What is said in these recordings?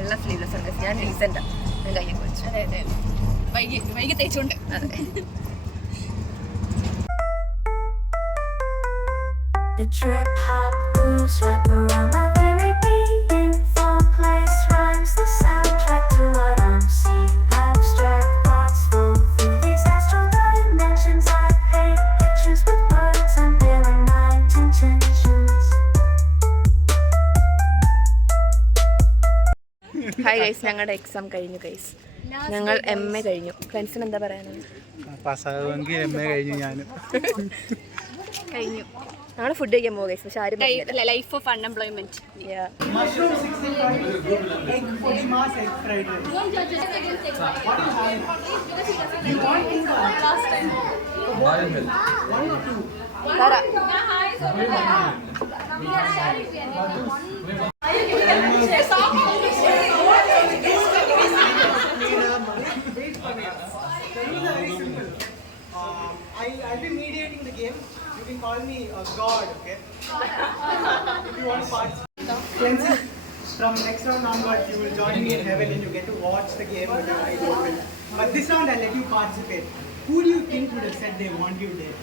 എല്ലാം സ്ലീവ്ലെസ് ഉണ്ട്. ഞാൻ റീസെൻ്റാണ്, ഞാൻ കയ്യൊക്കെ വെച്ചു. അതെ അതെ, വൈകി തേച്ചുകൊണ്ട്. അതെ. The trip hop moves wrap around my very being. Fun place rhymes the soundtrack to what I'm seeing. Abstract thoughts flow through these astral dimensions. I paint pictures with words and feeling my intentions. Hi guys, ഞങ്ങളുടെ exam കഴിഞ്ഞു guys. ഞങ്ങൾ MA കഴിഞ്ഞു. ഫ്രണ്ട്സിന് എന്താ പറയാനുള്ളത്? പാസ്സാകുമെങ്കിൽ MA കഴിഞ്ഞു. ഞാൻ കഴിഞ്ഞു. ഞങ്ങൾ ഫുഡ് കഴിക്കാൻ പോകും ഗൈസ്. പക്ഷെ ആരും life of unemployment. Mushroom 65 egg പൊടി mass egg fried rice. You want to last time? One or two? I'll be mediating the game. You can call me a god, okay? If you want to participate. Cleansing. From next round onwards, you will join me in heaven and you get to watch the game with your eyes open. But this round, I'll let you participate. Who do you think would have said they want you dead?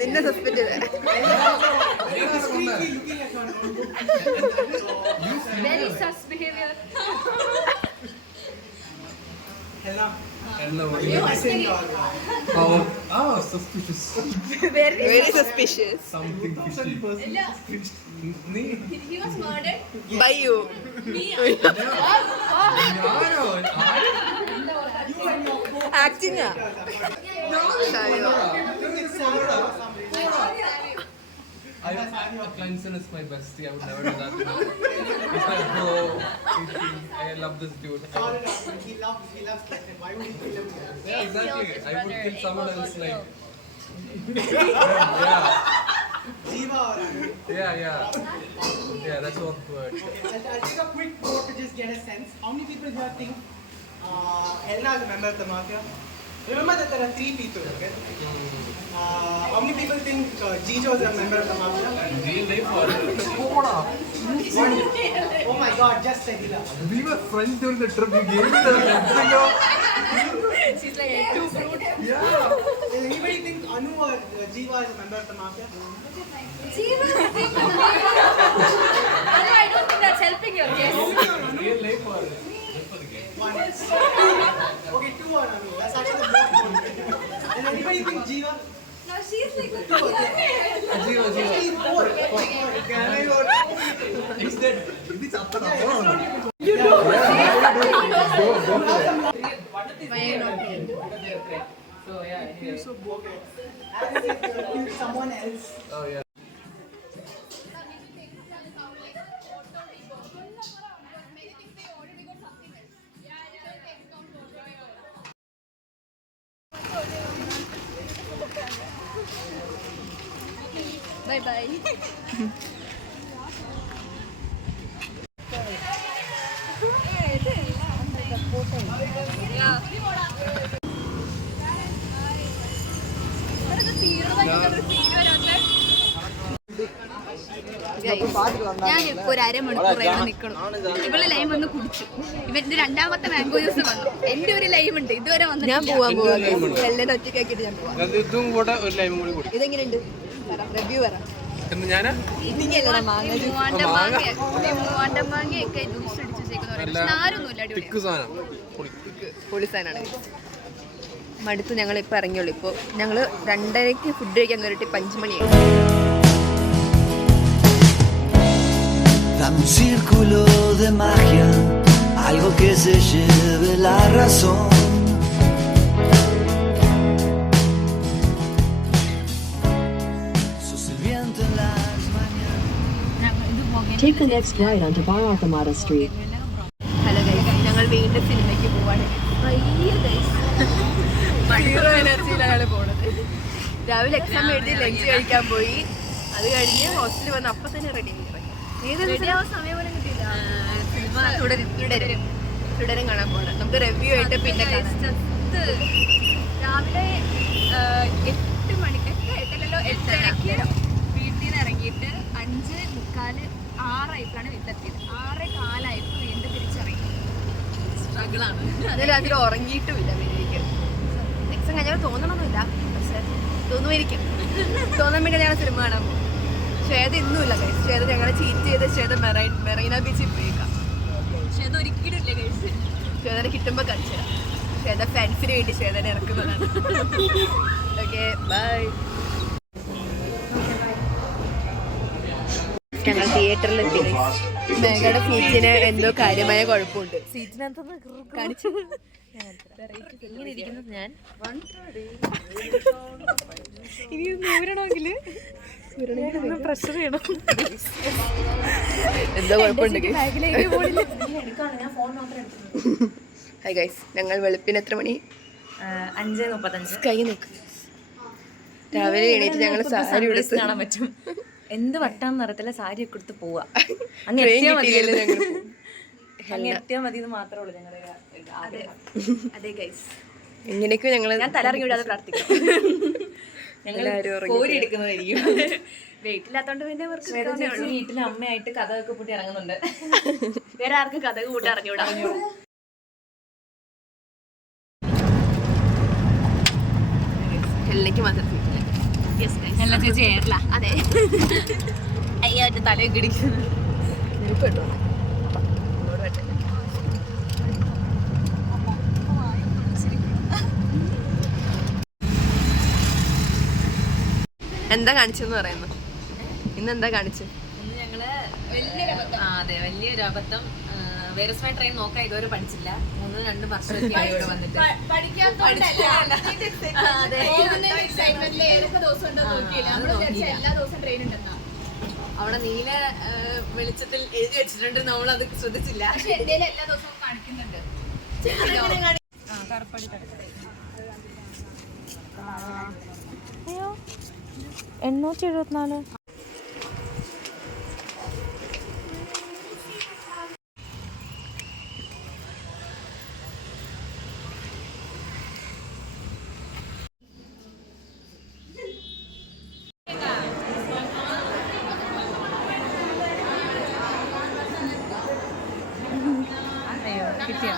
നിന്നെ suspend ചെയ്തേ. Very sus behavior. Suspicious. Very suspicious. Something fishy. He was murdered By you. Acting ah. Cleanson is my bestie. I would never do that. He's my bro. I love this dude. He loves Cleanson. Why would he kill him? Yeah, exactly. I would kill someone else like. Jiva or Anu? Yeah, that's one word. I'll take a quick vote to just get a sense. How many people here think Helena is a member of the mafia? Remember that there are 3 people, okay? How many people think Jijo is a member of the mafia? Real life or? Oh my god, just Tehila. We were friends during the trip. You gave me the thing. she's like too rude. Yeah. Does anybody think Anu or Jiva is a member of the mafia? I don't think that's helping your case. Real life or? One. Okay, 2 on Anu. That's actually the most one. Does anybody think Jiva? No, she's like a Jiva. Actually, 4. Can I vote? He's dead. It's up and Yeah, down. you know. So yeah. So okay. As if someone else. Oh yeah. bye bye. ഞാനിപ്പോ ഒരു അരമണിക്കൂർ നിൽക്കണം. ഇവള് lime വന്ന് കുടിച്ചു. ഇവന്റെ 2ാമത്തെ mango juice വന്നു. എന്റെ ഒരു ലൈം ഉണ്ട്, ഇതുവരെ വന്നു. ഞാൻ പോവാൻ എല്ലാം ഒറ്റയ്ക്കാക്കിട്ട് ഞാൻ പോവാം. ഇതെങ്ങനെയുണ്ട്? റിവ്യൂ പറ. മാങ്ങയൊക്കെ ജ്യൂസ് അടിച്ച് വെച്ചേക്കുന്ന ആരൊന്നുമില്ല. പൊളിസാനാണ്. മടുത്ത് ഞങ്ങൾ ഇപ്പൊ ഇറങ്ങിയുള്ളൂ. ഇപ്പൊ ഞങ്ങള് 2:30 ഫുഡ് കഴിക്കാൻ കയറിയിട്ട് 5 മണിയായി. Dame un círculo de magia, algo que se lleve la razón. Sos el viento en las mañanas. Take the next right onto Bar Arthemata Street. Hello guys, ഞങ്ങൾ വീണ്ടും സിനിമയ്ക്ക് പോവാണ്. സീറോ എനർജിയിലാണ് ഞങ്ങൾ പോണത്. രാവിലെ എക്സാം എഴുതി ലഞ്ച് കഴിക്കാൻ പോയി. അത് കഴിഞ്ഞ് ഹോസ്റ്റലിൽ വന്ന് അപ്പം തന്നെ റെഡി ആയി. സമയം പോലും കിട്ടിയില്ല. തുടരും കാണാൻ പോകണം. നമുക്ക് റിവ്യൂ ആയിട്ട് പിന്നെ രാവിലെ 8 മണിക്ക് 8:30 6:00 വീട്ടിലെത്തിയത്. 6:15 വീണ്ടും തിരിച്ചറിയും. സ്ട്രഗിളാണ്. അത് രാത്രി ഉറങ്ങിയിട്ടുമില്ല വീട്ടിലേക്ക്. എക്സാം കഴിഞ്ഞാൽ തോന്നണമെന്നില്ല, പക്ഷെ തോന്നുമായിരിക്കും. തോന്നാൻ വേണ്ടി ഞങ്ങൾ സിനിമ കാണാൻ പോകും. ശ്വേത ഇന്നുമില്ല കഴിച്ചു. ശ്വേത ഞങ്ങളെ ചീറ്റ് ചെയ്ത് ശ്വേത മെറീന ബീച്ചിൽ പോയേക്കാം. ശ്വേത ഒരിക്കലും ഇല്ല കഴിച്ച്. ശ്വേതനെ കിട്ടുമ്പോൾ കഴിച്ചു തരാം. ശ്വേത ഫാൻസിന് വേണ്ടി ശ്വേതനെ ഇറക്കുന്നതാണ്. Okay bye. ഞങ്ങൾ തിയേറ്ററിലെത്തി. മേഘയുടെ സീറ്റിന് എന്തോ കാര്യമായ കുഴപ്പമുണ്ട്. കാണിച്ചു ഇങ്ങനെ ഇരിക്കുന്നത് ഞാൻ ഇനി ഊരണമെങ്കിൽ പ്രഷർ ചെയ്യണം. എന്തോ കുഴപ്പമുണ്ട്. ഹായ് ഗൈസ്, ഞങ്ങൾ വെളുപ്പിന് എത്ര മണി? 5:35. കൈ നോക്ക്. രാവിലെ എണീറ്റ് ഞങ്ങൾ സാരി ഉടുത്ത് കാണാൻ പറ്റും. എന്ത് വട്ടാന്ന് അറിയത്തില്ല, സാരി ഒക്കെ എടുത്ത് പോവാ. എത്തിയാൽ മതി എന്ന് മാത്രമേ ഉള്ളൂ ഞങ്ങളുടെ അതെ ഗൈസ്, ഇങ്ങനെയൊക്കെ ഞങ്ങൾ ഞാൻ തലറിങ്ങി വിടാതെ പ്രാർത്ഥിക്കാം. ഞങ്ങൾ കോരി എടുക്കുന്നതായിരിക്കും. വീട്ടിലാത്തോണ്ട് പിന്നെ വീട്ടിലെ അമ്മയായിട്ട് കഥയൊക്കെ പൂട്ടി ഇറങ്ങുന്നുണ്ട്. വേറെ ആർക്കും കഥ കൂട്ടി അറിഞ്ഞൂടാ. ഹെല്ലേക്ക് മാത്രം നല്ല ചേച്ചി ഏറില്ല. അതെ, അയ്യോ തലയൊക്കെ ഇടിക്കുന്നു. എന്താ കാണിച്ചെന്ന് പറയുന്നു? ഇന്നെന്താ കാണിച്ചു? ഇന്ന് ഞങ്ങള് വലിയൊരു അബദ്ധം. വേറെസ്മൈ ട്രെയിൻ നോക്കാൻ ഇതുവരെ പഠിച്ചില്ല. 3-2 വർഷമൊക്കെ ആയി ഇവിടെ വന്നിട്ട്. അവിടെ നീല വെളിച്ചത്തിൽ എഴുതി വെച്ചിട്ടുണ്ട്, നമ്മളത് ശ്രദ്ധിച്ചില്ല. എല്ലാ ദിവസവും കാണിക്കുന്നുണ്ട്. അയ്യോ 874. കിട്ടിയോ?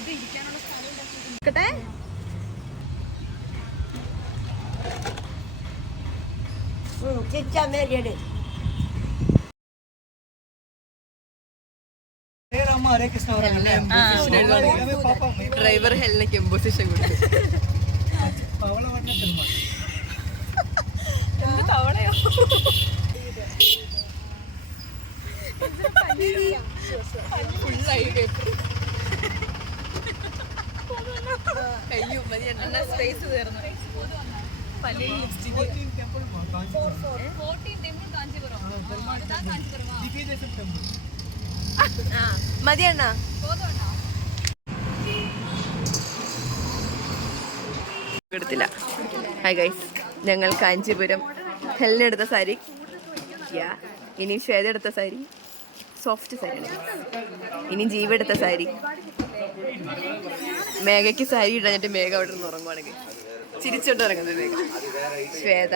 ഇത് ഇരിക്കാനുള്ള സ്ഥലം ഡ്രൈവർ ഹെലിനൊക്കെ എംബോസിഷൻ കൊടുത്തു. തവളയോ? കയ്യും മതി എണ്ണ സ്പേസ് തീർന്നു. മതി എണ്ണ എടുത്തില്ല. ഹായ് ഗൈസ്, ഞങ്ങൾ കാഞ്ചീപുരം ഹെലിനെടുത്ത സാരി, ഇനി ശ്വേത എടുത്ത സാരി സോഫ്റ്റ് സാരി, ഇനി ജീവ എടുത്ത സാരി. മേഘയ്ക്ക് സാരി ഇടഞ്ഞിട്ട് മേഘ അവിടെ നിന്ന് ഉറങ്ങുവാണെങ്കിൽ ചിരിച്ചോണ്ട് ഇറങ്ങുന്നത് മേഘ. ശ്വേത